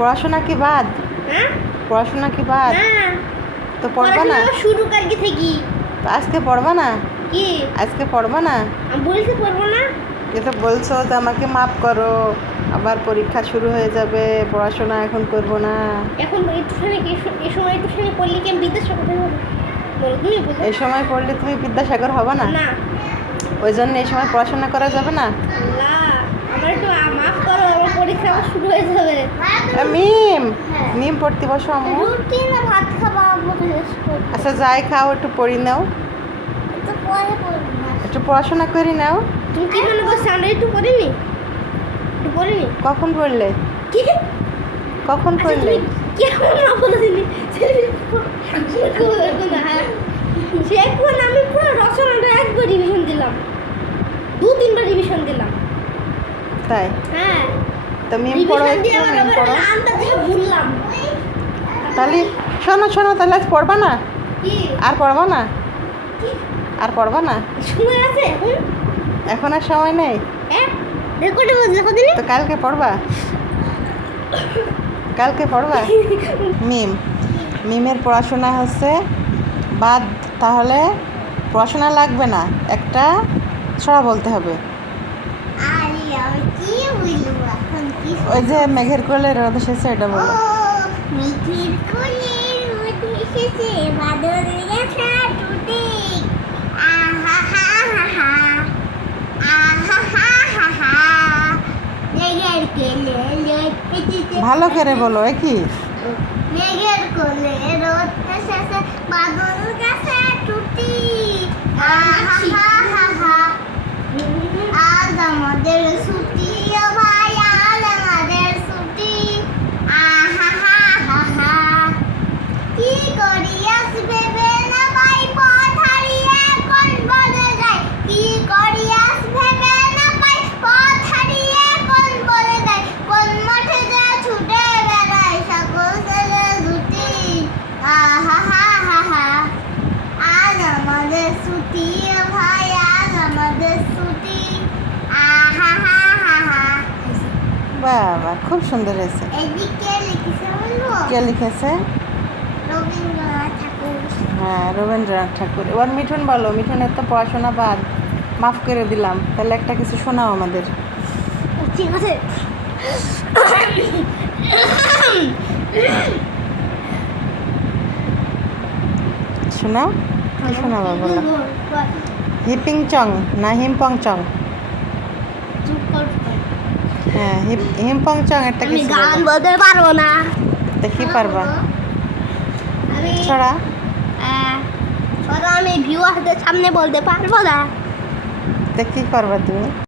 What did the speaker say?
পড়াশোনা কি বাদ? হ্যাঁ? পড়াশোনা কি বাদ? তো পড়বা না? শুরু কালকে থেকে। তো আজকে পড়বা না? কি? আজকে পড়বা না? আমি বলতে পারব না। যে তো বলছো তো আমাকে মাফ করো। আবার পরীক্ষা শুরু হয়ে যাবে পড়াশোনা এখন করব না। এখন একটুখানি এই সময় একটুখানি পড়লে কি আমি বিদ্যাসাগর বলো এই সময় পড়লে তুমি বিদ্যাসাগর হবে না? না। ওই জন্য এই সময় পড়াশোনা করা যাবে না? আমার একটু মাফ করো পরীক্ষা আবার শুরু হয়ে যাবে। এ, মিম। মিম পড়তে বসো আম্মু। রুটি না ভাত খাবা আচ্ছা যাই খাও একটু পড়ি নাও। একটু পড়াশোনা করি নাও। তুমি কি মনে করছ আমরা একটু পড়িনি? একটু পড়িনি? কখন পড়লে? কি? কখন আচ্ছা, পড়লে? কেমন না বলে দিলি সে এখন আমি পুরো রচনাটা একবার রিভিশন দিলাম। দু তিনবার রিভিশন দিলাম। তাই? হ্যাঁ। তো মিম পড়ো একটু মিম পড়ো। তাহলে শোনো শোনো তাহলে আজ পড়বা না? আর পড়বা না? আর পড়বা না? সময় আছে এখন আর সময় নেই। তো কালকে পড়বা? কালকে পড়বা? মিম মিমের পড়াশোনা হচ্ছে বাদ তাহলে পড়াশোনা লাগবে না। একটা ছড়া বলতে হবে আরে আমি কি বলব এখন কি ওই যে মেঘের কোলে রোদ এসেছে এটা বলো। এসেছে বাদরের গাছা টুটে আহা হা হা হা আহা হা হা হা মেঘের কোলে রোদ এসেছে ভালো করে বলো এ কি? মেঘের কোলে রোদ এসেছে বাদরের গাছা টুটি। আহা হা আজ আমাদের ছুটি ও ভাই আজ আমাদের ছুটি আহা হা হা হা কি করি আসবে না ভাই পথ হারিয়ে কোন বলে যায় কি করি আসবে না ভাই পথ হারিয়ে কোন বলে যায় কোন মাঠে যা ছুটে বেড়ায় সকল ছেলে দুটি আহা হা হা হা আজ আমাদের ছুটি ও ভাই আজ আমাদের ছুটি আহা হা হা হা বাবা, খুব সুন্দর হয়েছে। কে লিখেছে? হ্যাঁ রবীন্দ্রনাথ ঠাকুর। এবার মিঠুন বলো, মিঠুনের তো পড়াশোনা বাদ। মাফ করে দিলাম, তাহলে একটা কিছু শোনাও আমাদের। ঠিক শোনাও শোনাবো বলো। হিপিং চং না হিমপং চং চুপ হ্যাঁ হিমপং চং একটা কিছু গান বলতে পারব না। দেখি পারবা? আমি ছড়া। ওটা আমি ভিউয়ারদের সামনে বলতে পারব না। দেখি পারবা তুমি?